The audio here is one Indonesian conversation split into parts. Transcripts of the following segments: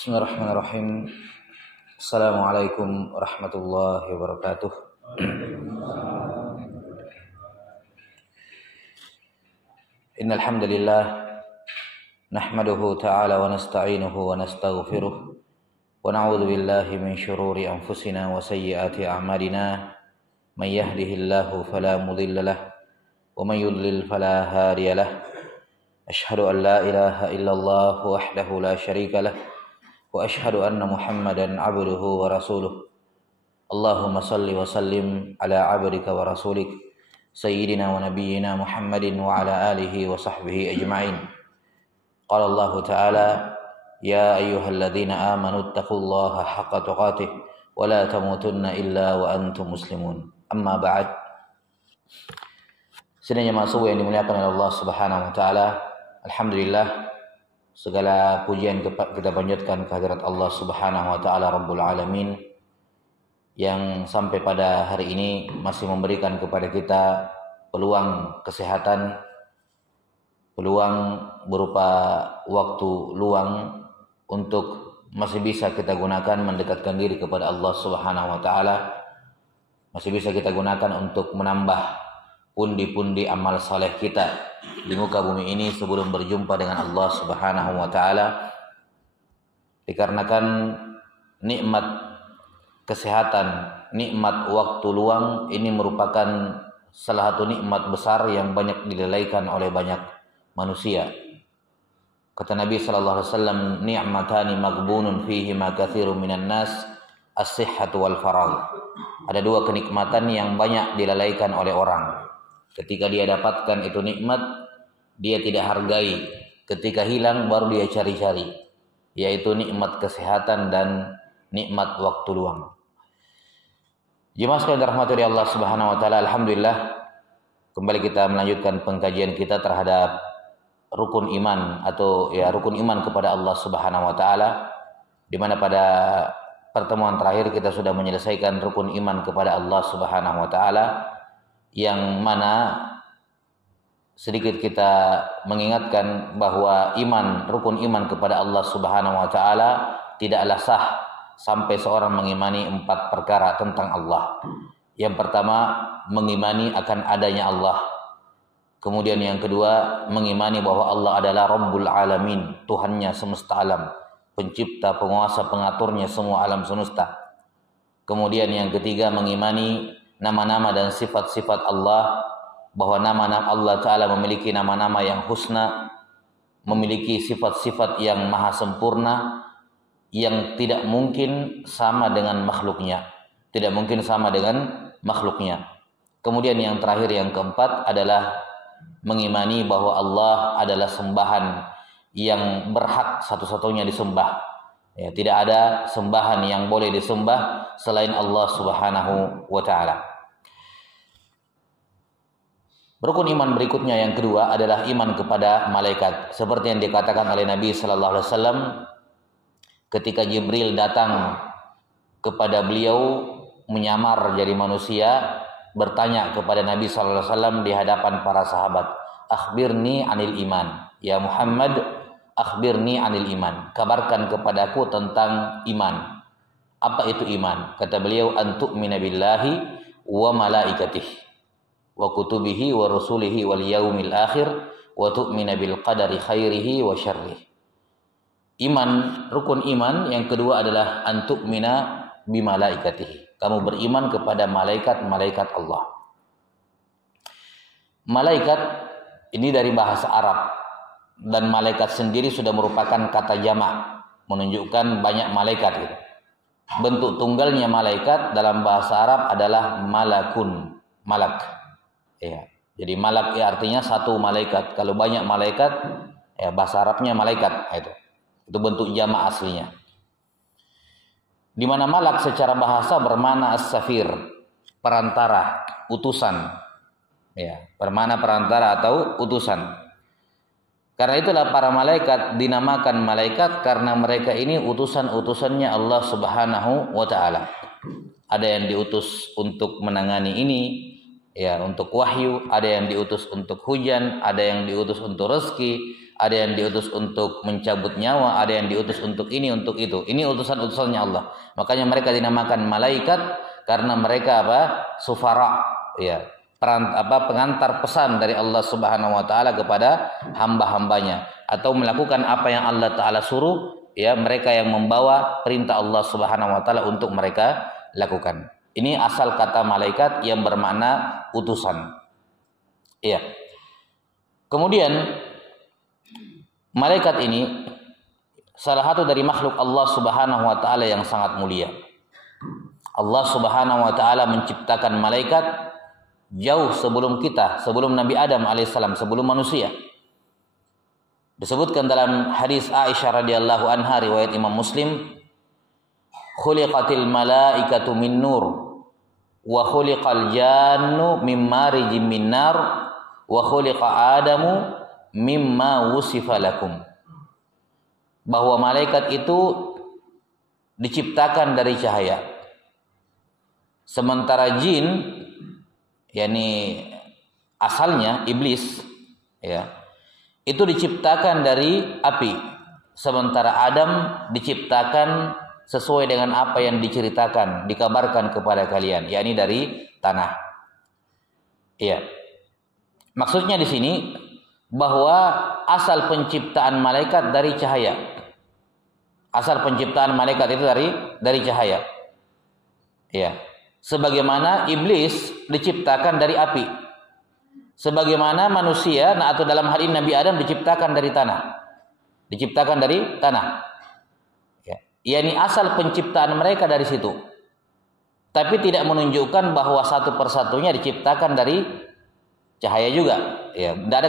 Bismillahirrahmanirrahim. Assalamualaikum warahmatullahi wabarakatuh. Innal hamdalillah nahmaduhu ta'ala wa nasta'inuhu wa nastaghfiruh wa na'udzu billahi min shururi anfusina wa sayyiati a'malina. May yahdihillahu fala mudilla lahu wa may yudlil fala hadiya lahu. Asyhadu an la ilaha illallah wahdahu la syarika lahu wa asyhadu anna Muhammadan abduhu wa rasuluh. Allahumma salli wa sallim ala abdika wa rasulik sayyidina wa nabiyyina Muhammadin wa ala alihi wa sahbihi ajma'in. Qala Allah ta'ala ya ayyuhalladzina amanu taqullaha haqqa tuqatih wa la tamutunna illa wa antum muslimun. Amma ba'd. Sidang jemaah subuh yang dimuliakan oleh Allah Subhanahu wa taala, alhamdulillah segala pujian kita panjatkan kehadirat Allah Subhanahu wa taala Rabbul Alamin yang sampai pada hari ini masih memberikan kepada kita peluang kesehatan, peluang berupa waktu luang untuk masih bisa kita gunakan mendekatkan diri kepada Allah Subhanahu wa taala, masih bisa kita gunakan untuk menambah pundi-pundi amal saleh kita di muka bumi ini sebelum berjumpa dengan Allah Subhanahu wa taala. Dikarenakan nikmat kesehatan, nikmat waktu luang ini merupakan salah satu nikmat besar yang banyak dilalaikan oleh banyak manusia. Kata Nabi sallallahu alaihi wasallam, ni'matani maghbunun fihi ma katsirun minan nas, as-sihhatu wal faragh. Ada dua kenikmatan yang banyak dilalaikan oleh orang. Ketika dia dapatkan itu nikmat, dia tidak hargai. Ketika hilang baru dia cari-cari, yaitu nikmat kesehatan dan nikmat waktu luang. Jemaah sekalian dirahmati oleh Allah Subhanahu wa taala, alhamdulillah kembali kita melanjutkan pengkajian kita terhadap rukun iman atau rukun iman kepada Allah Subhanahu wa taala, di mana pada pertemuan terakhir kita sudah menyelesaikan rukun iman kepada Allah Subhanahu wa taala, yang mana sedikit kita mengingatkan bahwa rukun iman kepada Allah Subhanahu wa taala tidaklah sah sampai seorang mengimani 4 perkara tentang Allah. Yang pertama, mengimani akan adanya Allah. Kemudian yang kedua, mengimani bahwa Allah adalah Rabbul Alamin, Tuhannya semesta alam, pencipta, penguasa, pengaturnya semua alam semesta. Kemudian yang ketiga, mengimani nama-nama dan sifat-sifat Allah, bahwa nama-nama Allah Ta'ala memiliki nama-nama yang husna, memiliki sifat-sifat yang maha sempurna, yang tidak mungkin sama dengan makhluknya. Tidak mungkin sama dengan makhluknya. Kemudian yang terakhir, yang keempat adalah mengimani bahwa Allah adalah sembahan yang berhak satu-satunya disembah. Tidak ada sembahan yang boleh disembah selain Allah Subhanahu wa ta'ala. Rukun iman berikutnya yang kedua adalah iman kepada malaikat. Seperti yang dikatakan oleh Nabi sallallahu alaihi wasallam ketika Jibril datang kepada beliau menyamar jadi manusia, bertanya kepada Nabi sallallahu alaihi wasallam di hadapan para sahabat, "Akhbirni 'anil iman." Ya Muhammad, akhbirni 'anil iman. Kabarkan kepadaku tentang iman. Apa itu iman? Kata beliau, "Antu'mina billahi wa malaikatihi wa kutubihi wa rusulihi wal yaumil akhir wa tu'mina bil qadari khairihi wa syarrihi." Iman, rukun iman yang kedua adalah antu'mina bi malaikatihi. Kamu beriman kepada malaikat-malaikat Allah. Malaikat ini dari bahasa Arab, dan malaikat sendiri sudah merupakan kata jamak, menunjukkan banyak malaikat gitu. Bentuk tunggalnya malaikat dalam bahasa Arab adalah malakun, malak. Jadi malak artinya satu malaikat. Kalau banyak malaikat, bahasa Arabnya malaikat. Itu bentuk jamak aslinya. Di mana malak secara bahasa bermakna as-safir, perantara, utusan. Bermakna perantara atau utusan. Karena itulah para malaikat dinamakan malaikat karena mereka ini utusan-utusannya Allah Subhanahu wa taala. Ada yang diutus untuk menangani ini, untuk wahyu, ada yang diutus untuk hujan, ada yang diutus untuk rezeki, ada yang diutus untuk mencabut nyawa, ada yang diutus untuk ini, untuk itu. Ini utusan-utusannya Allah. Makanya mereka dinamakan malaikat karena mereka sufara, ya, pengantar pesan dari Allah Subhanahu wa taala kepada hamba-hambanya, atau melakukan apa yang Allah taala suruh, ya, mereka yang membawa perintah Allah Subhanahu wa taala untuk mereka lakukan. Ini asal kata malaikat yang bermakna utusan. Iya. Kemudian malaikat ini salah satu dari makhluk Allah Subhanahu wa taala yang sangat mulia. Allah Subhanahu wa taala menciptakan malaikat jauh sebelum kita, sebelum Nabi Adam alaihissalam, sebelum manusia. Disebutkan dalam hadis Aisyah radhiyallahu anha riwayat Imam Muslim, khuliqatil malaikatu min nur wa khuliqal jannu min marijim min nar wa khuliqa adamu mimma wusifa lakum. Bahwa malaikat itu diciptakan dari cahaya. Sementara jin, yakni asalnya iblis, ya, itu diciptakan dari api. Sementara Adam diciptakan sesuai dengan apa yang diceritakan, dikabarkan kepada kalian, yakni dari tanah. Iya. Maksudnya di sini bahwa asal penciptaan malaikat dari cahaya. Asal penciptaan malaikat itu dari cahaya. Ya. Sebagaimana iblis diciptakan dari api. Sebagaimana manusia, atau dalam hal ini Nabi Adam diciptakan dari tanah. Diciptakan dari tanah. Ya. Yani asal penciptaan mereka dari situ. Tapi tidak menunjukkan bahwa satu persatunya diciptakan dari cahaya juga. Ya, tidak ada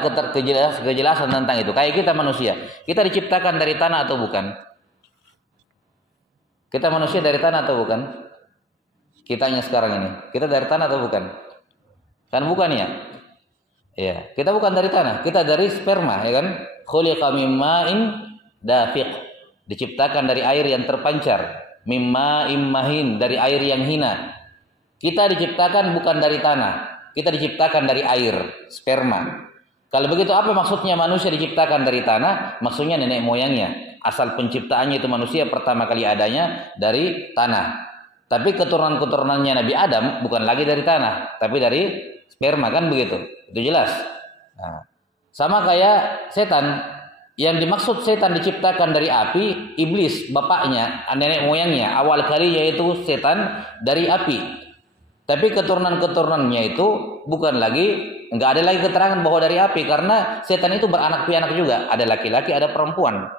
kejelasan tentang itu. Kayak kita manusia, kita diciptakan dari tanah atau bukan? Kita manusia dari tanah atau bukan? Kitanya sekarang ini, kita dari tanah atau bukan? Kan bukan ya? Ya, kita bukan dari tanah, kita dari sperma, ya kan? Khuliqa min ma'in dafiq. Diciptakan dari air yang terpancar. Mimma immahin, dari air yang hina. Kita diciptakan bukan dari tanah. Kita diciptakan dari air, sperma. Kalau begitu apa maksudnya manusia diciptakan dari tanah? Maksudnya nenek moyangnya. Asal penciptaannya itu manusia pertama kali adanya dari tanah. Tapi keturunan-keturunannya Nabi Adam bukan lagi dari tanah, tapi dari sperma, kan begitu. Itu jelas. Nah, sama kayak setan. Yang dimaksud setan diciptakan dari api, iblis, bapaknya, nenek moyangnya, awal kali yaitu setan dari api. Tapi keturunan-keturunannya itu bukan lagi, nggak ada lagi keterangan bahwa dari api, karena setan itu beranak pianak juga, ada laki-laki, ada perempuan.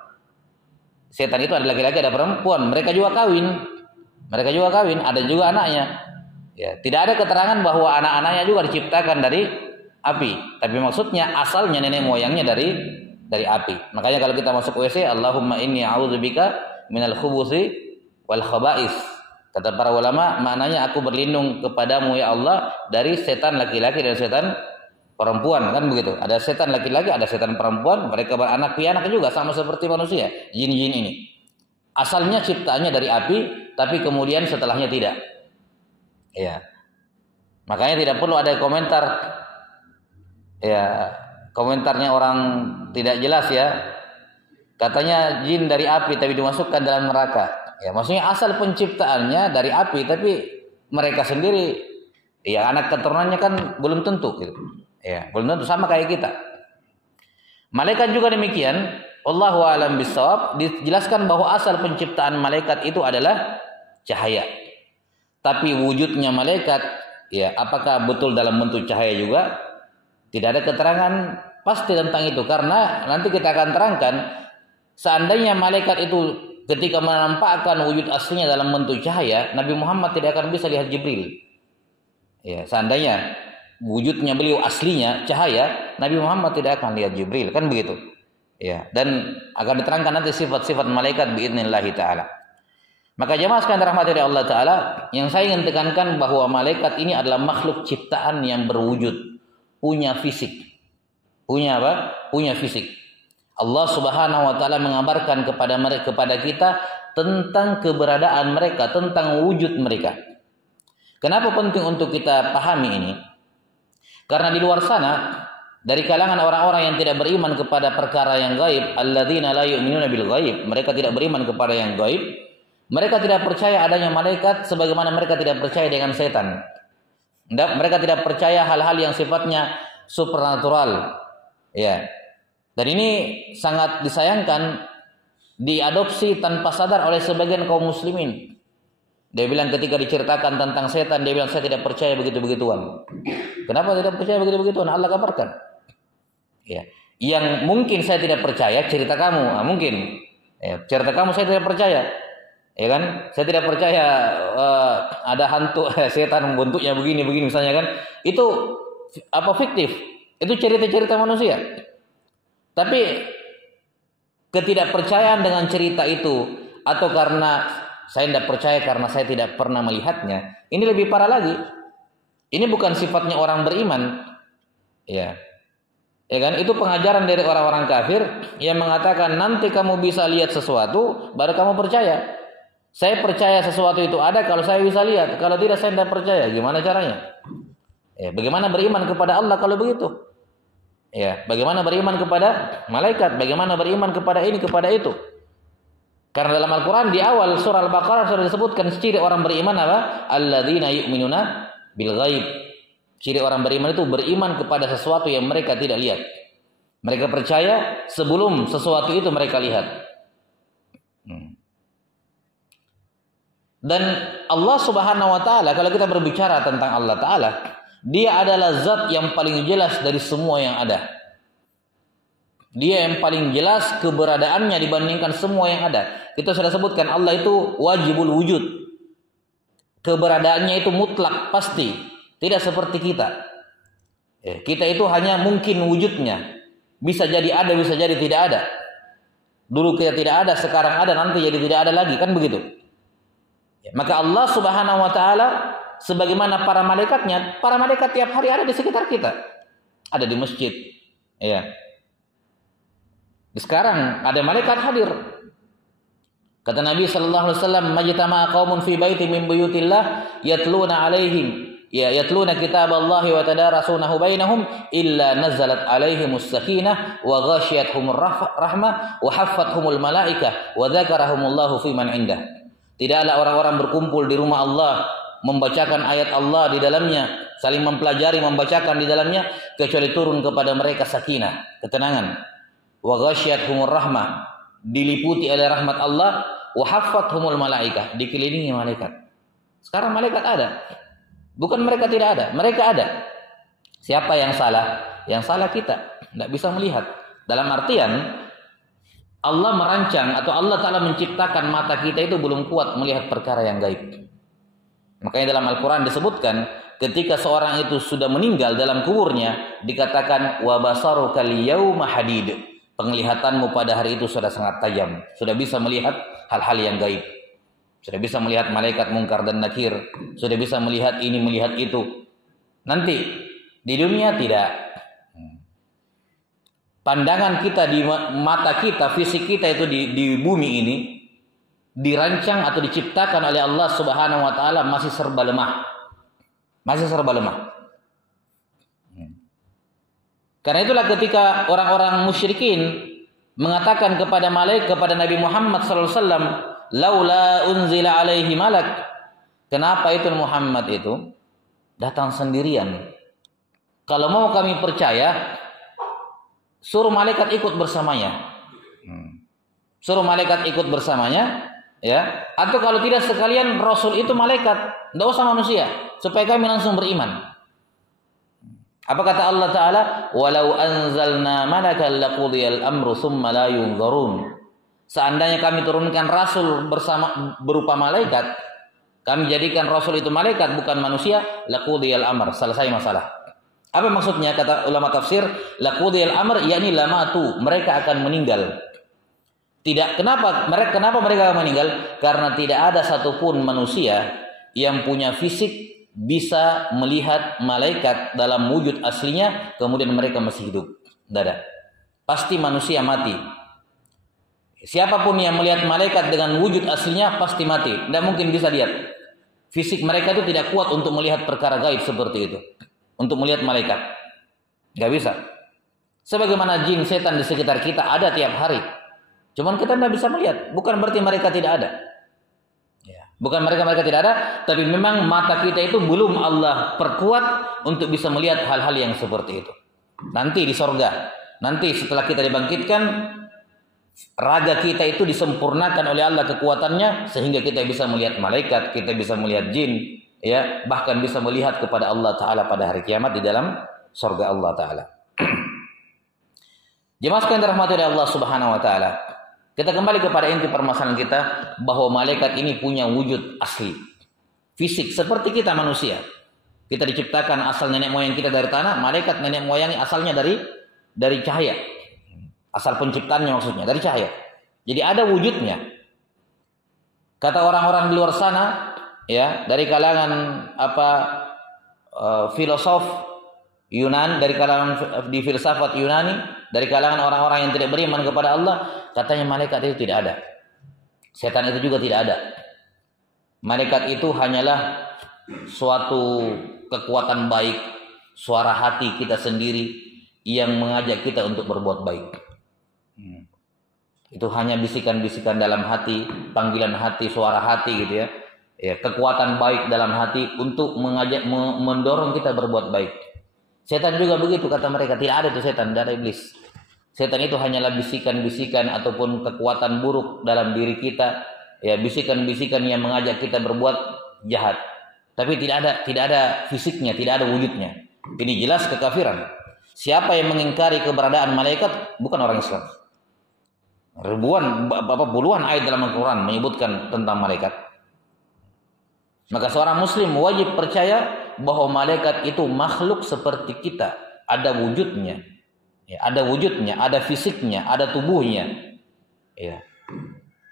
Setan itu ada laki-laki, ada perempuan, mereka juga kawin, ada juga anaknya. Ya, tidak ada keterangan bahwa anak-anaknya juga diciptakan dari api, tapi maksudnya asalnya nenek moyangnya dari api. Makanya kalau kita masuk WC, Allahumma inni a'udzubika minal khubuthi wal khaba'is. Kata para ulama, maknanya aku berlindung kepadamu ya Allah dari setan laki-laki dan setan perempuan, kan begitu. Ada setan laki-laki, ada setan perempuan, mereka beranak pianak juga sama seperti manusia, jin-jin ini. Asalnya ciptaannya dari api, tapi kemudian setelahnya tidak. Ya. Makanya tidak perlu ada komentar. Ya, komentarnya orang tidak jelas ya. Katanya jin dari api tapi dimasukkan dalam neraka. Ya, maksudnya asal penciptaannya dari api, tapi mereka sendiri, ya anak keturunannya kan belum tentu, gitu. Ya, belum tentu, sama kayak kita. Malaikat juga demikian. Wallahu a'lam bishawab. Dijelaskan bahwa asal penciptaan malaikat itu adalah cahaya. Tapi wujudnya malaikat, ya apakah betul dalam bentuk cahaya juga? Tidak ada keterangan pasti tentang itu, karena nanti kita akan terangkan. Seandainya malaikat itu ketika menampakkan wujud aslinya dalam bentuk cahaya, Nabi Muhammad tidak akan bisa lihat Jibril. Ya, seandainya wujudnya beliau aslinya cahaya, Nabi Muhammad tidak akan lihat Jibril, kan begitu. Ya, dan akan diterangkan nanti sifat-sifat malaikat biidznillah taala. Maka jemaah sekalian dirahmati oleh Allah taala, yang saya ingin tekankan bahwa malaikat ini adalah makhluk ciptaan yang berwujud, punya fisik. Punya apa? Punya fisik. Allah Subhanahu wa taala mengabarkan kepada kita tentang keberadaan mereka, tentang wujud mereka. Kenapa penting untuk kita pahami ini? Karena di luar sana dari kalangan orang-orang yang tidak beriman kepada perkara yang gaib, alladzina la yu'minuna bil ghaib, mereka tidak beriman kepada yang gaib, mereka tidak percaya adanya malaikat sebagaimana mereka tidak percaya dengan setan. Mereka tidak percaya hal-hal yang sifatnya supernatural. Ya. Dan ini sangat disayangkan diadopsi tanpa sadar oleh sebagian kaum muslimin. Dia bilang ketika diceritakan tentang setan, dia bilang saya tidak percaya begitu-begituan. Kenapa tidak percaya begitu-begituan? Allah kabarkan. Ya. Yang mungkin saya tidak percaya cerita kamu, mungkin. Ya, cerita kamu saya tidak percaya. Ya kan? Saya tidak percaya ada hantu setan bentuknya begini misalnya kan. Itu apa fiktif? Itu cerita-cerita manusia. Tapi ketidakpercayaan dengan cerita itu atau karena saya tidak percaya karena saya tidak pernah melihatnya, ini lebih parah lagi. Ini bukan sifatnya orang beriman. Ya. Ya kan? Itu pengajaran dari orang-orang kafir yang mengatakan nanti kamu bisa lihat sesuatu baru kamu percaya. Saya percaya sesuatu itu ada kalau saya bisa lihat. Kalau tidak saya tidak percaya. Gimana caranya? Ya, bagaimana beriman kepada Allah kalau begitu? Ya, bagaimana beriman kepada malaikat? Bagaimana beriman kepada ini, kepada itu? Karena dalam Al-Quran di awal surah Al-Baqarah sudah disebutkan ciri orang beriman apa? Alladzina yu'minuna bil ghaib. Ciri orang beriman itu beriman kepada sesuatu yang mereka tidak lihat. Mereka percaya sebelum sesuatu itu mereka lihat. Dan Allah Subhanahu wa taala, kalau kita berbicara tentang Allah taala, dia adalah zat yang paling jelas dari semua yang ada. Dia yang paling jelas keberadaannya dibandingkan semua yang ada. Kita sudah sebutkan Allah itu wajibul wujud. Keberadaannya itu mutlak, pasti. Tidak seperti kita. Kita itu hanya mungkin wujudnya. Bisa jadi ada, bisa jadi tidak ada. Dulu kita tidak ada, sekarang ada, nanti jadi tidak ada lagi. Kan begitu. Maka Allah Subhanahu wa taala sebagaimana para malaikatnya, para malaikat tiap hari ada di sekitar kita. Ada di masjid. Ya. Sekarang ada malaikat hadir. Kata Nabi sallallahu alaihi wasallam, "Majtama'a qaumun fi baitin min buyutillah yatluna 'alaihim yatluna kitaballahi wa tadarasunahu bainahum illa nazalat 'alaihimus sakinah wa ghashiyatuhumur rahmah wa haffathumul malaikah wa dzakarahumullahu fi man 'indah." Tidaklah orang-orang berkumpul di rumah Allah membacakan ayat Allah di dalamnya, saling mempelajari, membacakan di dalamnya, kecuali turun kepada mereka sakinah, ketenangan. Wa ghasyiyatuhumur rahmah, diliputi oleh rahmat Allah, wa haffathumul malaikah, dikelilingi malaikat. Sekarang malaikat ada. Bukan mereka tidak ada, mereka ada. Siapa yang salah? Yang salah kita, tidak bisa melihat. Dalam artian Allah merancang atau Allah Ta'ala menciptakan mata kita itu belum kuat melihat perkara yang gaib. Makanya dalam Al-Quran disebutkan ketika seorang itu sudah meninggal dalam kuburnya dikatakan wa basarukal yauma hadid. Penglihatanmu pada hari itu sudah sangat tajam, sudah bisa melihat hal-hal yang gaib. Sudah bisa melihat malaikat mungkar dan nakir, sudah bisa melihat ini, melihat itu. Nanti di dunia tidak. Pandangan kita di mata kita, fisik kita itu di bumi ini dirancang atau diciptakan oleh Allah Subhanahu wa taala masih serba lemah. Masih serba lemah. Karena itulah ketika orang-orang musyrikin mengatakan kepada malaikat, kepada Nabi Muhammad sallallahu alaihi wasallam, "Laula unzila alaihi malak." Kenapa itu Muhammad itu datang sendirian? Kalau mau kami percaya, suruh malaikat ikut bersamanya. Suruh malaikat ikut bersamanya, ya. Atau kalau tidak sekalian Rasul itu malaikat, tidak usah manusia, supaya kami langsung beriman. Apa kata Allah Ta'ala? Walau anzalna malakan laqudiyal amru thumma la yunzarun. Seandainya kami turunkan Rasul berupa malaikat, kami jadikan Rasul itu malaikat bukan manusia, laqudiyal amr, selesai masalah. Apa maksudnya? Kata ulama tafsir, laqudiyal amr yakni lamatu, mereka akan meninggal. Kenapa mereka akan meninggal? Karena tidak ada satupun manusia yang punya fisik bisa melihat malaikat dalam wujud aslinya kemudian mereka masih hidup. Tidak ada. Pasti manusia mati. Siapapun yang melihat malaikat dengan wujud aslinya pasti mati. Tidak mungkin bisa lihat. Fisik mereka itu tidak kuat untuk melihat perkara gaib seperti itu. Untuk melihat malaikat. Tidak bisa. Sebagaimana jin, setan di sekitar kita ada tiap hari. Cuman kita tidak bisa melihat. Bukan berarti mereka tidak ada. Bukan mereka tidak ada, tapi memang mata kita itu belum Allah perkuat untuk bisa melihat hal-hal yang seperti itu. Nanti di sorga, nanti setelah kita dibangkitkan, raga kita itu disempurnakan oleh Allah kekuatannya sehingga kita bisa melihat malaikat, kita bisa melihat jin, ya, bahkan bisa melihat kepada Allah Ta'ala pada hari kiamat di dalam sorga Allah Ta'ala. Jemaah sekalian dirahmati oleh Allah Subhanahu Wa Ta'ala. Kita kembali kepada inti permasalahan kita bahwa malaikat ini punya wujud asli, fisik seperti kita manusia. Kita diciptakan asal nenek moyang kita dari tanah, malaikat nenek moyangnya asalnya dari cahaya. Asal penciptaannya maksudnya dari cahaya. Jadi ada wujudnya. Kata orang-orang di luar sana, ya, dari kalangan filosof Yunan, dari kalangan di filsafat Yunani, dari kalangan orang-orang yang tidak beriman kepada Allah, katanya malaikat itu tidak ada. Setan itu juga tidak ada. Malaikat itu hanyalah suatu kekuatan baik, suara hati kita sendiri yang mengajak kita untuk berbuat baik. Itu hanya bisikan-bisikan dalam hati, panggilan hati, suara hati gitu ya. Ya, kekuatan baik dalam hati untuk mengajak, mendorong kita berbuat baik. Setan juga begitu, kata mereka, tidak ada itu setan, tidak ada iblis. Setan itu hanyalah bisikan-bisikan ataupun kekuatan buruk dalam diri kita, ya, bisikan-bisikan yang mengajak kita berbuat jahat. Tapi tidak ada fisiknya, tidak ada wujudnya. Ini jelas kekafiran. Siapa yang mengingkari keberadaan malaikat bukan orang Islam. Puluhan ayat dalam Al-Quran menyebutkan tentang malaikat. Maka seorang muslim wajib percaya bahwa malaikat itu makhluk seperti kita, ada wujudnya, ya, ada fisiknya, ada tubuhnya. Ya.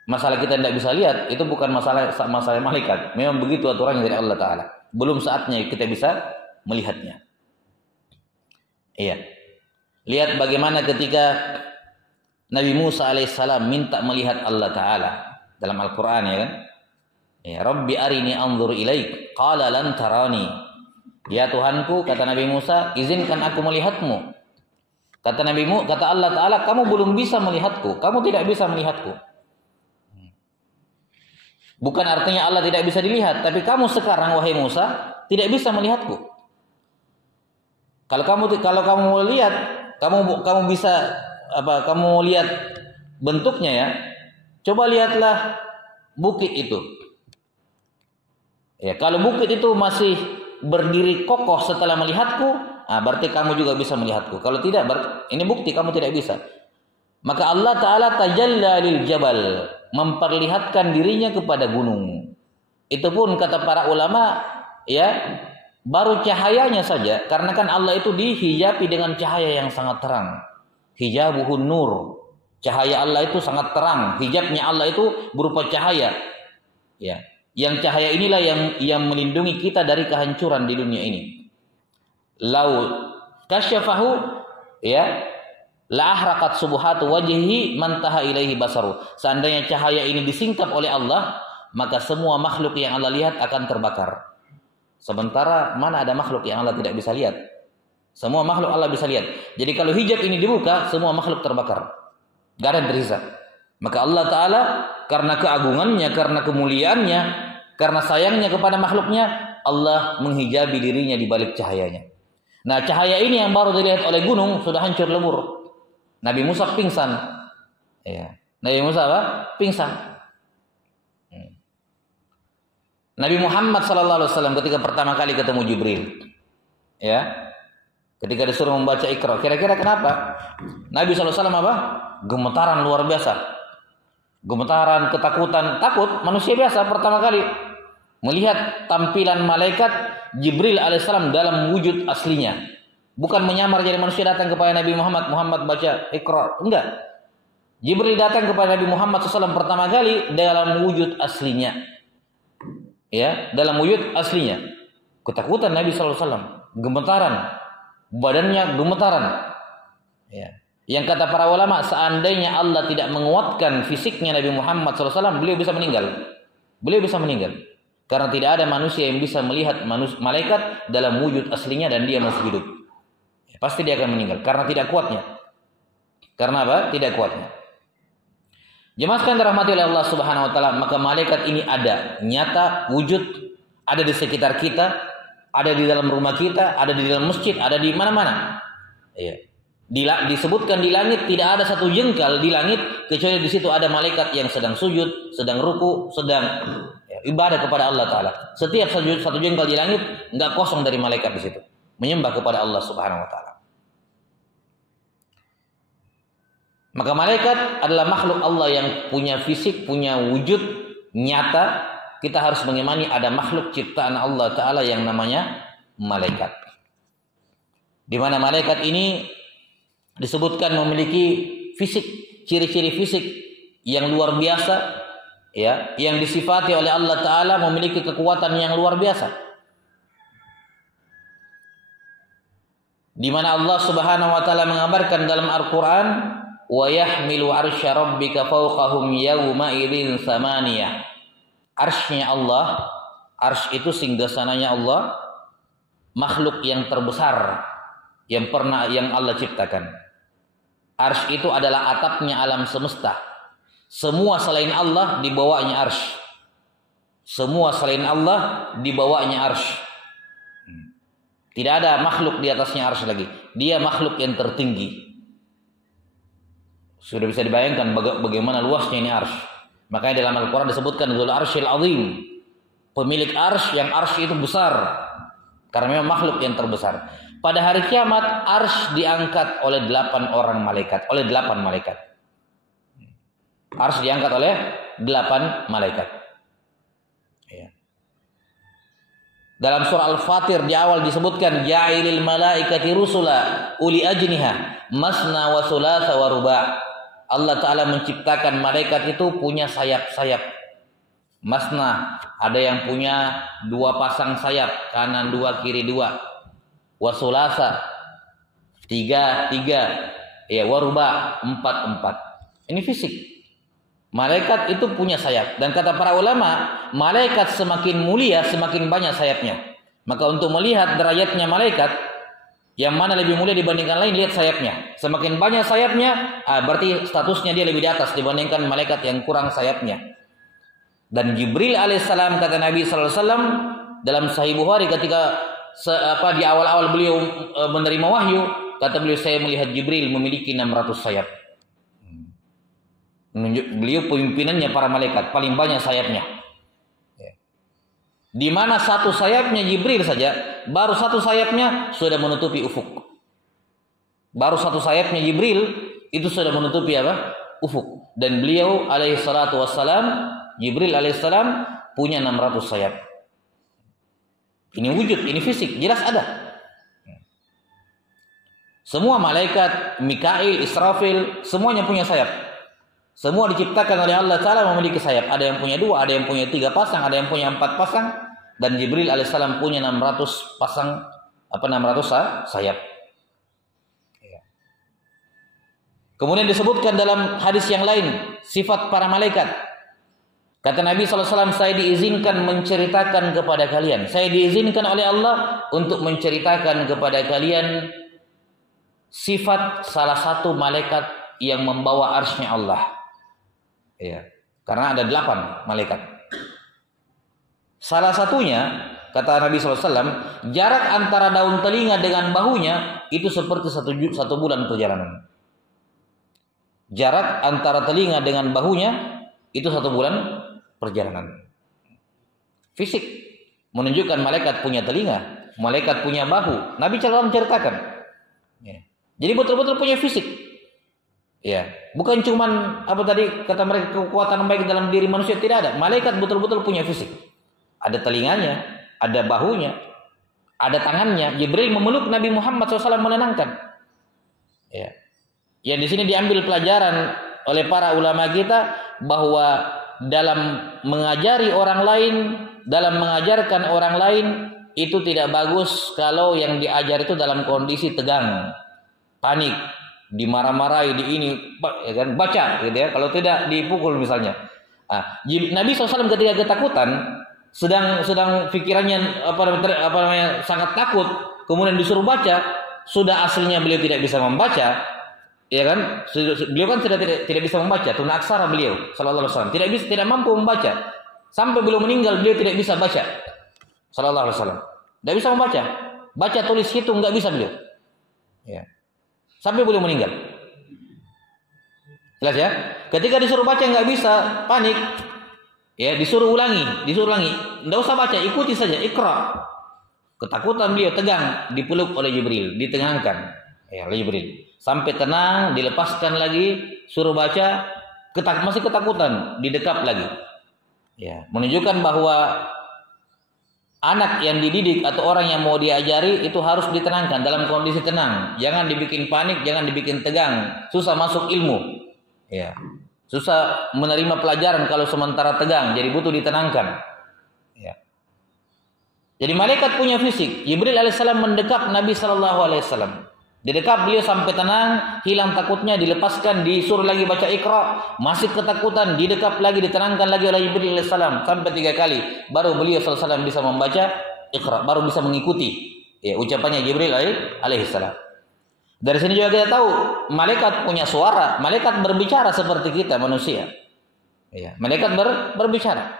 Masalah kita tidak bisa lihat itu bukan masalah malaikat. Memang begitu aturannya dari Allah Taala. Belum saatnya kita bisa melihatnya. Iya. Lihat bagaimana ketika Nabi Musa alaihissalam minta melihat Allah Taala dalam Al-Quran, ya kan? Ya, Rabbi arini anzur ilaik. Qala lan tarani. Ya Tuhanku, kata Nabi Musa, izinkan aku melihatmu. Kata Allah Ta'ala, kamu belum bisa melihatku. Kamu tidak bisa melihatku. Bukan artinya Allah tidak bisa dilihat, tapi kamu sekarang, wahai Musa, tidak bisa melihatku. Kalau kamu lihat, kamu bisa kamu lihat bentuknya, ya. Coba lihatlah bukit itu. Ya, kalau bukit itu masih berdiri kokoh setelah melihatku, berarti kamu juga bisa melihatku. Kalau tidak, berarti ini bukti kamu tidak bisa. Maka Allah Ta'ala tajalla lil jabal, memperlihatkan dirinya kepada gunung. Itu pun kata para ulama, ya, baru cahayanya saja, karena kan Allah itu dihijabi dengan cahaya yang sangat terang. Hijabuhun nur. Cahaya Allah itu sangat terang. Hijabnya Allah itu berupa cahaya. Ya. Yang cahaya inilah yang melindungi kita dari kehancuran di dunia ini. Lau kasyafahu, ya, la ahraqat subuhatu wajhi man taha ilaihi basaru. Seandainya cahaya ini disingkap oleh Allah, maka semua makhluk yang Allah lihat akan terbakar. Sementara mana ada makhluk yang Allah tidak bisa lihat? Semua makhluk Allah bisa lihat. Jadi kalau hijab ini dibuka, semua makhluk terbakar. Gak ada yang tersisa. Maka Allah Ta'ala karena keagungannya, karena kemuliaannya, karena sayangnya kepada makhluknya, Allah menghijabi dirinya di balik cahayanya. Nah, cahaya ini yang baru dilihat oleh gunung sudah hancur lebur. Nabi Musa pingsan. Ya. Nabi Musa apa? Pingsan. Nabi Muhammad SAW ketika pertama kali ketemu Jibril, ya, ketika disuruh membaca Iqra, kira-kira kenapa? Nabi SAW apa? Gemetaran luar biasa. Gemetaran, ketakutan, takut manusia biasa pertama kali melihat tampilan malaikat Jibril alaihissalam dalam wujud aslinya. Bukan menyamar jadi manusia datang kepada Nabi Muhammad baca Iqra, enggak. Jibril datang kepada Nabi Muhammad SAW pertama kali dalam wujud aslinya. Ya, dalam wujud aslinya. Ketakutan Nabi SAW, gemetaran, badannya gemetaran. Ya. Yang kata para ulama, seandainya Allah tidak menguatkan fisiknya Nabi Muhammad SAW, beliau bisa meninggal. Beliau bisa meninggal. Karena tidak ada manusia yang bisa melihat malaikat dalam wujud aslinya dan dia masih hidup. Ya, pasti dia akan meninggal karena tidak kuatnya. Karena apa? Tidak kuatnya. Jemaah sekalian dirahmati oleh Allah Subhanahu wa taala, maka malaikat ini ada, nyata, wujud, ada di sekitar kita, ada di dalam rumah kita, ada di dalam masjid, ada di mana-mana. Iya. Disebutkan di langit tidak ada satu jengkal di langit kecuali di situ ada malaikat yang sedang sujud, sedang ruku, sedang ibadah kepada Allah taala. Setiap satu jengkal di langit enggak kosong dari malaikat di situ, menyembah kepada Allah Subhanahu wa taala. Maka malaikat adalah makhluk Allah yang punya fisik, punya wujud nyata. Kita harus mengimani ada makhluk ciptaan Allah Ta'ala yang namanya malaikat. Di mana malaikat ini disebutkan memiliki fisik, ciri-ciri fisik yang luar biasa, ya, yang disifati oleh Allah Ta'ala memiliki kekuatan yang luar biasa. Di mana Allah Subhanahu wa taala mengabarkan dalam Al-Qur'an, wa yahmilu 'arsya rabbika fawqahum yawma idzin tsamaniyah. Arsy-nya Allah, arsy itu singgasananya Allah, makhluk yang terbesar yang Allah ciptakan. Arsy itu adalah atapnya alam semesta. Semua selain Allah dibawanya arsy. Semua selain Allah dibawanya arsy. Tidak ada makhluk di atasnya arsy lagi. Dia makhluk yang tertinggi. Sudah bisa dibayangkan bagaimana luasnya ini arsy. Makanya dalam Al-Quran disebutkan Dzul Arsyil Azim, pemilik arsy yang arsy itu besar, karena memang makhluk yang terbesar. Pada hari kiamat arsy diangkat oleh 8 malaikat. Arsy diangkat oleh 8 malaikat. Ya. Dalam surah Al-Fatir di awal disebutkan ja'ilil malaikati rusula uli ajniha masna wa thulatha wa ruba'. Allah Ta'ala menciptakan malaikat itu punya sayap-sayap. Masna, ada yang punya 2 pasang sayap, kanan 2, kiri 2. Wasulasa, 3, ya, waruba, 4. Ini fisik. Malaikat itu punya sayap. Dan kata para ulama, malaikat semakin mulia, semakin banyak sayapnya. Maka untuk melihat derajatnya malaikat, yang mana lebih mulia dibandingkan lain, lihat sayapnya. Semakin banyak sayapnya, berarti statusnya dia lebih di atas dibandingkan malaikat yang kurang sayapnya. Dan Jibril alaihissalam, kata Nabi sallallahu alaihi wasallam dalam Sahih Bukhari, ketika di awal-awal beliau menerima wahyu, kata beliau, saya melihat Jibril memiliki 600 sayap. Beliau pemimpinannya para malaikat, paling banyak sayapnya. Di mana satu sayapnya Jibril saja, baru satu sayapnya sudah menutupi ufuk. Baru satu sayapnya Jibril itu sudah menutupi apa? Ufuk. Dan beliau alaihi salatu wassalam, Jibril alaihissalam punya 600 sayap. Ini wujud, ini fisik, jelas ada. Semua malaikat, Mikail, Israfil, semuanya punya sayap. Semua diciptakan oleh Allah Ta'ala memiliki sayap. Ada yang punya 2, ada yang punya 3 pasang, ada yang punya 4 pasang. Dan Jibril alaihissalam punya 600 pasang, 600 sayap. Kemudian disebutkan dalam hadis yang lain, sifat para malaikat. Kata Nabi SAW, saya diizinkan menceritakan kepada kalian. Saya diizinkan oleh Allah untuk menceritakan kepada kalian sifat salah satu malaikat yang membawa arsy-nya Allah. Ya, karena ada 8 malaikat. Salah satunya, kata Nabi SAW, jarak antara daun telinga dengan bahunya itu seperti satu bulan perjalanan. Jarak antara telinga dengan bahunya itu 1 bulan perjalanan. Fisik menunjukkan malaikat punya telinga, malaikat punya bahu. Nabi SAW menceritakan. Ya. Jadi betul-betul punya fisik. Ya, bukan cuman kata mereka kekuatan baik dalam diri manusia, tidak ada. Malaikat betul-betul punya fisik. Ada telinganya, ada bahunya, ada tangannya. Jibril memeluk Nabi Muhammad SAW menenangkan. Ya. Yang di sini diambil pelajaran oleh para ulama kita bahwa dalam mengajari orang lain, dalam mengajarkan orang lain itu tidak bagus kalau yang diajar itu dalam kondisi tegang, panik, dimarah-marahi, di ini, ya kan, baca, gitu ya. Kalau tidak dipukul misalnya. Nabi SAW ketika ketakutan, sedang pikirannya sangat takut, kemudian disuruh baca, sudah aslinya beliau tidak bisa membaca, Ya kan? Beliau kan tidak bisa membaca, tunaksara beliau sallallahu alaihi wasallam. Tidak mampu membaca. Sampai beliau meninggal beliau tidak bisa baca. Sallallahu alaihi wasallam. Tidak bisa membaca. Baca, tulis, hitung nggak bisa beliau. Ya. Sampai beliau meninggal. Jelas ya? Ketika disuruh baca nggak bisa, panik. Ya, disuruh ulangi. Nggak usah baca, ikuti saja, Iqra. Ketakutan beliau, tegang, dipeluk oleh Jibril, ditengangkan. Ya, oleh Jibril. Sampai tenang, dilepaskan lagi, suruh baca, masih ketakutan, didekap lagi. Ya, menunjukkan bahwa anak yang dididik atau orang yang mau diajari itu harus ditenangkan dalam kondisi tenang. Jangan dibikin panik, jangan dibikin tegang. Susah masuk ilmu. Ya. Susah menerima pelajaran kalau sementara tegang, jadi butuh ditenangkan. Ya. Jadi malaikat punya fisik. Jibril alaihissalam mendekap Nabi sallallahu alaihi wasallam. Didekap beliau sampai tenang, hilang takutnya, dilepaskan, disuruh lagi baca Iqra, masih ketakutan, didekap lagi, ditenangkan lagi oleh Jibril alaihissalam sampai 3 kali. Baru beliau sallallahu alaihi wasallam bisa membaca Iqra, baru bisa mengikuti ya ucapannya Jibril alaihissalam. Dari sini juga kita tahu malaikat punya suara, malaikat berbicara seperti kita manusia. Ya, malaikat berbicara.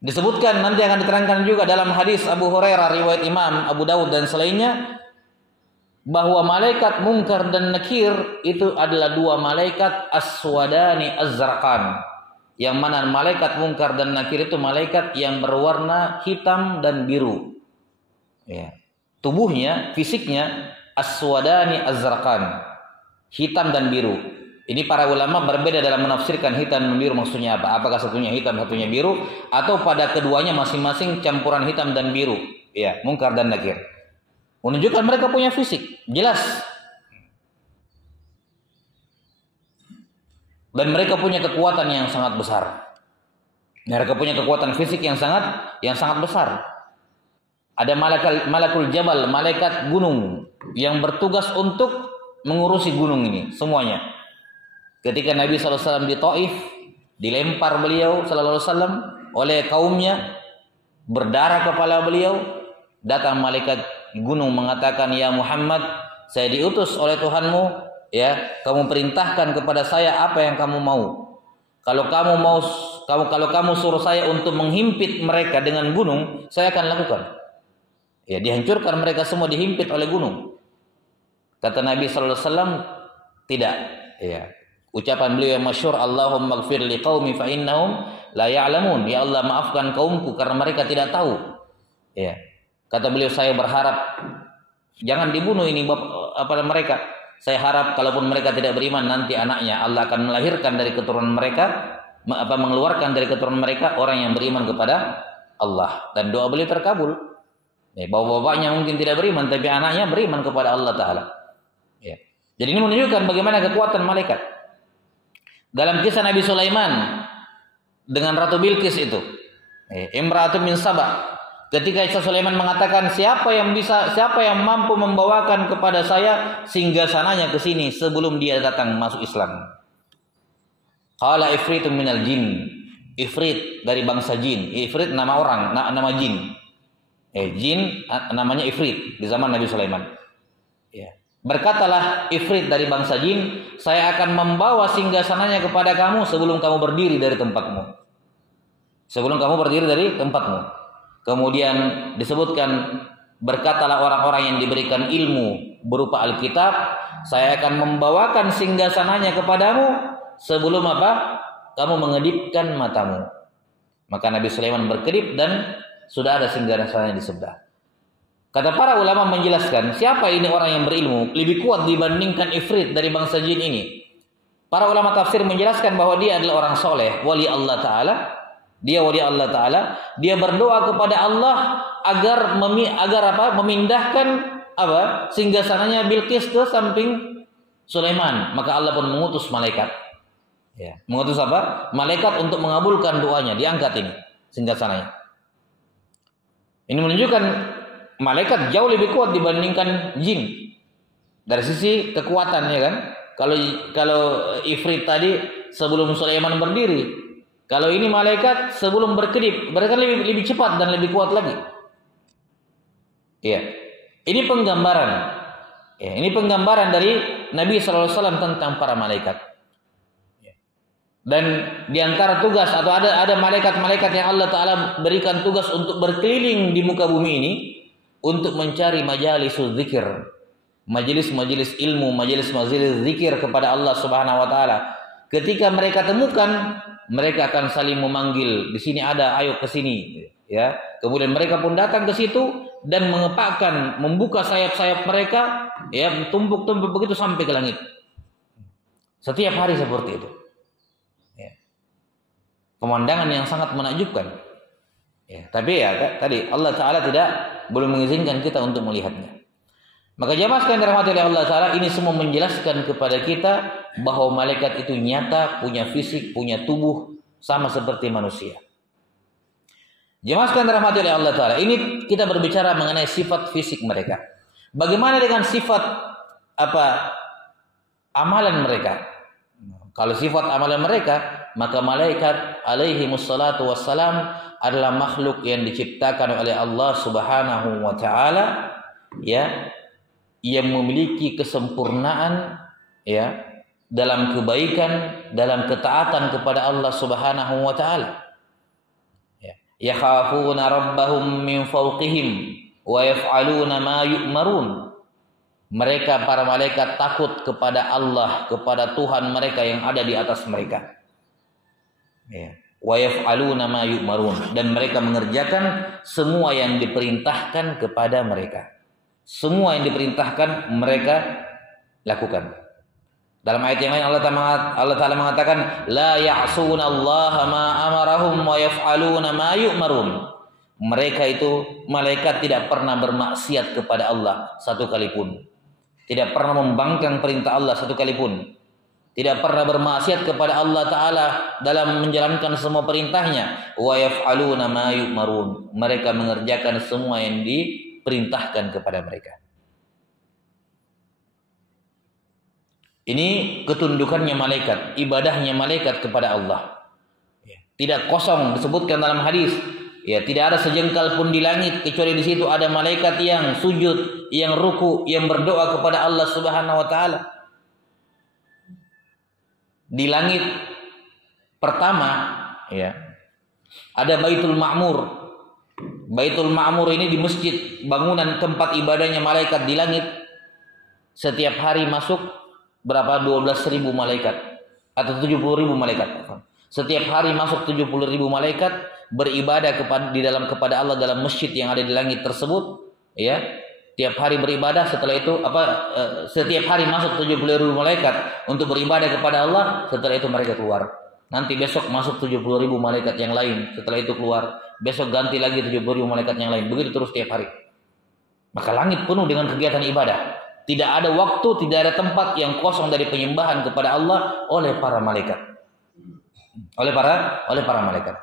Disebutkan nanti akan diterangkan juga dalam hadis Abu Hurairah riwayat Imam Abu Dawud dan selainnya bahwa malaikat Munkar dan Nakir itu adalah 2 malaikat aswadani azraqan. Yang mana malaikat Munkar dan Nakir itu malaikat yang berwarna hitam dan biru. Ya. Tubuhnya, fisiknya aswadani azraqan. Hitam dan biru. Ini para ulama berbeda dalam menafsirkan hitam dan biru maksudnya apa? Apakah satunya hitam, satunya biru, atau pada keduanya masing-masing campuran hitam dan biru? Ya, Munkar dan Nakir. Menunjukkan mereka punya fisik, jelas. Dan mereka punya kekuatan yang sangat besar. Mereka punya kekuatan fisik yang sangat besar. Ada malakul jabal, malaikat gunung yang bertugas untuk mengurusi gunung ini semuanya. Ketika Nabi SAW di Taif, dilempar beliau SAW oleh kaumnya, berdarah kepala beliau, datang malaikat gunung mengatakan, "Ya Muhammad, saya diutus oleh Tuhanmu, ya, kamu perintahkan kepada saya apa yang kamu mau. Kalau kamu suruh saya untuk menghimpit mereka dengan gunung, saya akan lakukan." Ya, dihancurkan mereka semua, dihimpit oleh gunung. Kata Nabi SAW, tidak. Ya. Ucapan beliau yang masyhur, Allahumma ighfir liqaumi fa innahum la ya'lamun. Ya Allah, maafkan kaumku karena mereka tidak tahu. Ya. Kata beliau, saya berharap jangan dibunuh ini mereka. Saya harap kalaupun mereka tidak beriman, nanti anaknya Allah akan melahirkan dari keturunan mereka, mengeluarkan dari keturunan mereka orang yang beriman kepada Allah. Dan doa beliau terkabul. Ya, bapak-bapaknya mungkin tidak beriman, tapi anaknya beriman kepada Allah Ta'ala. Ya. Jadi ini menunjukkan bagaimana kekuatan malaikat. Dalam kisah Nabi Sulaiman dengan Ratu Bilqis itu, Imra'atun min Saba, ketika Isa Sulaiman mengatakan, siapa yang mampu membawakan kepada saya singgasananya ke sini sebelum dia datang masuk Islam? Qala ifritun minal jin. Ifrit dari bangsa jin. Ifrit nama orang, nama jin. Jin namanya Ifrit di zaman Nabi Sulaiman. Ya. Berkatalah Ifrit dari bangsa jin, saya akan membawa singgasananya kepada kamu sebelum kamu berdiri dari tempatmu. Sebelum kamu berdiri dari tempatmu. Kemudian disebutkan, berkatalah orang-orang yang diberikan ilmu berupa Alkitab, saya akan membawakan singgasananya kepadamu sebelum apa? Kamu mengedipkan matamu. Maka Nabi Sulaiman berkedip dan sudah ada singgasananya di sebelah. Kata para ulama menjelaskan, siapa ini orang yang berilmu lebih kuat dibandingkan Ifrit dari bangsa jin ini? Para ulama tafsir menjelaskan bahwa dia adalah orang soleh, wali Allah Ta'ala. Dia wali Allah Ta'ala. Dia berdoa kepada Allah agar memindahkan singgasananya Bilqis ke samping Sulaiman. Maka Allah pun mengutus malaikat. Ya, mengutus malaikat untuk mengabulkan doanya. Diangkat ini singgasananya. Ini menunjukkan malaikat jauh lebih kuat dibandingkan jin dari sisi kekuatan, ya kan? Kalau Ifrit tadi sebelum Sulaiman berdiri, kalau ini malaikat sebelum berkedip, mereka lebih cepat dan lebih kuat lagi. Iya, ini penggambaran Ya, ini penggambaran dari Nabi SAW tentang para malaikat. Dan di antara tugas atau ada malaikat-malaikat yang Allah Ta'ala berikan tugas untuk berkeliling di muka bumi ini untuk mencari majalisul zikir, majelis-majelis ilmu, majelis-majelis zikir kepada Allah Subhanahu wa taala. Ketika mereka temukan, mereka akan saling memanggil, di sini ada, ayo ke sini, ya. Kemudian mereka pun datang ke situ dan mengepakkan, membuka sayap-sayap mereka, ya, tumpuk-tumpuk begitu sampai ke langit. Setiap hari seperti itu. Pemandangan yang sangat menakjubkan. Ya, tapi ya tadi Allah Ta'ala belum mengizinkan kita untuk melihatnya. Maka jamaah sekalian dirahmati oleh Allah Ta'ala, ini semua menjelaskan kepada kita bahwa malaikat itu nyata, punya fisik, punya tubuh sama seperti manusia. Jamaah sekalian dirahmati oleh Allah Ta'ala, ini kita berbicara mengenai sifat fisik mereka. Bagaimana dengan sifat amalan mereka? Kalau sifat amalan mereka, maka malaikat alaihi wassalatu wassalam adalah makhluk yang diciptakan oleh Allah Subhanahu wa taala, ya, yang memiliki kesempurnaan, ya, dalam kebaikan, dalam ketaatan kepada Allah Subhanahu wa taala. Ya, yakhafuna rabbahum min fawqihim wa yaf'aluna ma yu'marun. Mereka para malaikat takut kepada Allah, kepada Tuhan mereka yang ada di atas mereka. Ya. Wa yaf'aluna ma yu'marun, dan mereka mengerjakan semua yang diperintahkan kepada mereka. Semua yang diperintahkan mereka lakukan. Dalam ayat yang lain Allah Ta'ala mengatakan la ya'suna Allah ma amarahum wa yaf'aluna ma yu'marun. Mereka itu malaikat tidak pernah bermaksiat kepada Allah satu kali pun. Tidak pernah membangkang perintah Allah satu kali pun. Tidak pernah bermaksiat kepada Allah Ta'ala dalam menjalankan semua perintahnya. Wa yaf'aluna ma yu'marun. Mereka mengerjakan semua yang diperintahkan kepada mereka. Ini ketundukannya malaikat, ibadahnya malaikat kepada Allah. Tidak kosong, disebutkan dalam hadis. Ya, tidak ada sejengkal pun di langit kecuali di situ ada malaikat yang sujud, yang ruku, yang berdoa kepada Allah Subhanahu wa taala. Di langit pertama, ya, ada Baitul Ma'mur. Baitul Ma'mur ini di masjid, bangunan tempat ibadahnya malaikat di langit. Setiap hari masuk berapa? 12.000 malaikat atau 70.000 malaikat. Setiap hari masuk 70.000 malaikat beribadah kepada Allah dalam masjid yang ada di langit tersebut, ya. Tiap hari beribadah, setelah itu setiap hari masuk 70.000 malaikat untuk beribadah kepada Allah, setelah itu mereka keluar. Nanti besok masuk 70.000 malaikat yang lain, setelah itu keluar. Besok ganti lagi 70.000 malaikat yang lain, begitu terus tiap hari. Maka langit penuh dengan kegiatan ibadah. Tidak ada waktu, tidak ada tempat yang kosong dari penyembahan kepada Allah oleh para malaikat. Oleh para malaikat.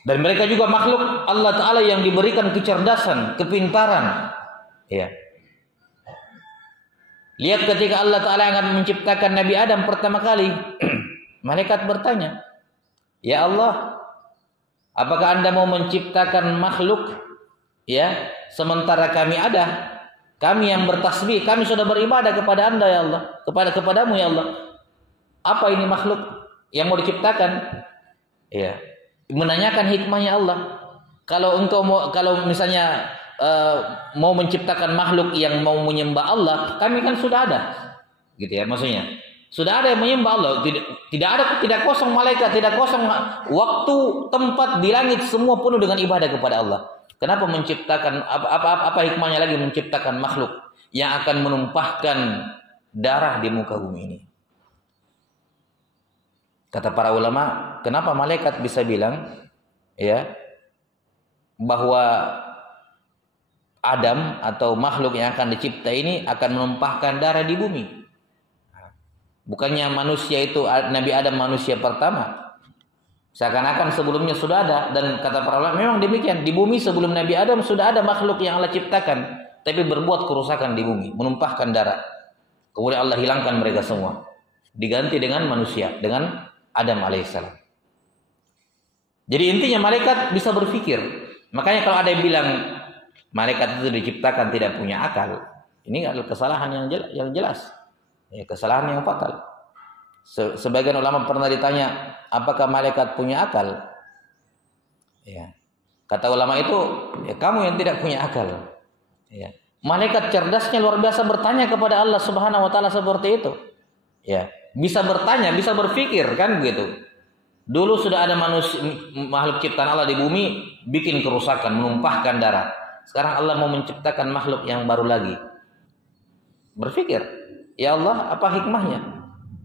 Dan mereka juga makhluk Allah Ta'ala yang diberikan kecerdasan, kepintaran. Ya. Lihat ketika Allah Ta'ala akan menciptakan Nabi Adam pertama kali. Malaikat bertanya, ya Allah, apakah Anda mau menciptakan makhluk, ya, sementara kami ada? Kami yang bertasbih, kami sudah beribadah kepada Anda ya Allah, kepadamu ya Allah. Apa ini makhluk yang mau diciptakan? Ya. Menanyakan hikmahnya Allah. Kalau misalnya mau menciptakan makhluk yang mau menyembah Allah, kami kan sudah ada. Gitu ya maksudnya. Sudah ada yang menyembah Allah. Tidak kosong malaikat, tidak kosong waktu, tempat di langit, semua penuh dengan ibadah kepada Allah. Kenapa menciptakan apa hikmahnya lagi menciptakan makhluk yang akan menumpahkan darah di muka bumi ini? Kata para ulama, kenapa malaikat bisa bilang, ya, bahwa Adam atau makhluk yang akan dicipta ini akan menumpahkan darah di bumi? Bukannya manusia itu, Nabi Adam manusia pertama? Seakan-akan sebelumnya sudah ada. Dan kata para ulama, memang demikian. Di bumi sebelum Nabi Adam sudah ada makhluk yang Allah ciptakan, tapi berbuat kerusakan di bumi, menumpahkan darah. Kemudian Allah hilangkan mereka semua, diganti dengan manusia, dengan Adam alaihissalam. Jadi intinya malaikat bisa berpikir. Makanya kalau ada yang bilang malaikat itu diciptakan tidak punya akal, Ini adalah kesalahan yang jelas. Ya, kesalahan yang fatal. Sebagian ulama pernah ditanya, apakah malaikat punya akal? Ya. Kata ulama itu, ya kamu yang tidak punya akal. Ya. Malaikat cerdasnya luar biasa bertanya kepada Allah Subhanahu wa taala seperti itu. Ya, bisa bertanya, bisa berpikir kan begitu. Dulu sudah ada manusia, makhluk ciptaan Allah di bumi bikin kerusakan, menumpahkan darah. Sekarang Allah mau menciptakan makhluk yang baru lagi. Berpikir, ya Allah, apa hikmahnya?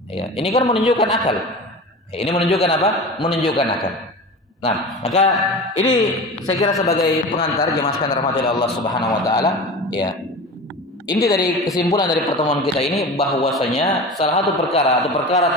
Ya, ini kan menunjukkan akal. Ini menunjukkan apa? Menunjukkan akal. Nah, maka ini saya kira sebagai pengantar jemaah sekalian rahmati Allah Subhanahu wa taala, ya. Inti dari kesimpulan dari pertemuan kita ini bahwasanya salah satu perkara atau perkara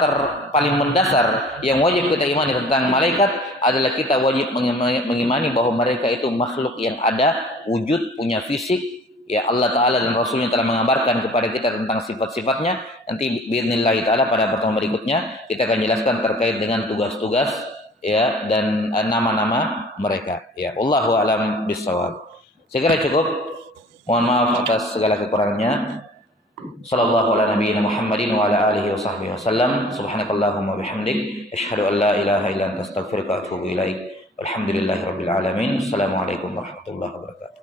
paling mendasar yang wajib kita imani tentang malaikat adalah kita wajib mengimani bahwa mereka itu makhluk yang ada, wujud, punya fisik. Ya, Allah Ta'ala dan Rasulnya telah mengabarkan kepada kita tentang sifat-sifatnya. Nanti biidznillah ta'ala pada pertemuan berikutnya kita akan jelaskan terkait dengan tugas-tugas ya dan nama-nama mereka. Ya, wallahu a'lam bissawab. Saya kira cukup. Mohon maaf atas segala kekurangannya. Sallallahu ala nabiyyina Muhammadin wa ala alihi wa sahbihi wasallam. Subhanakallahumma bihamdik asyhadu an la ilaha illa anta astaghfiruka wa atubu ilaik. Walhamdulillahirabbil alamin. Assalamualaikum warahmatullahi wabarakatuh.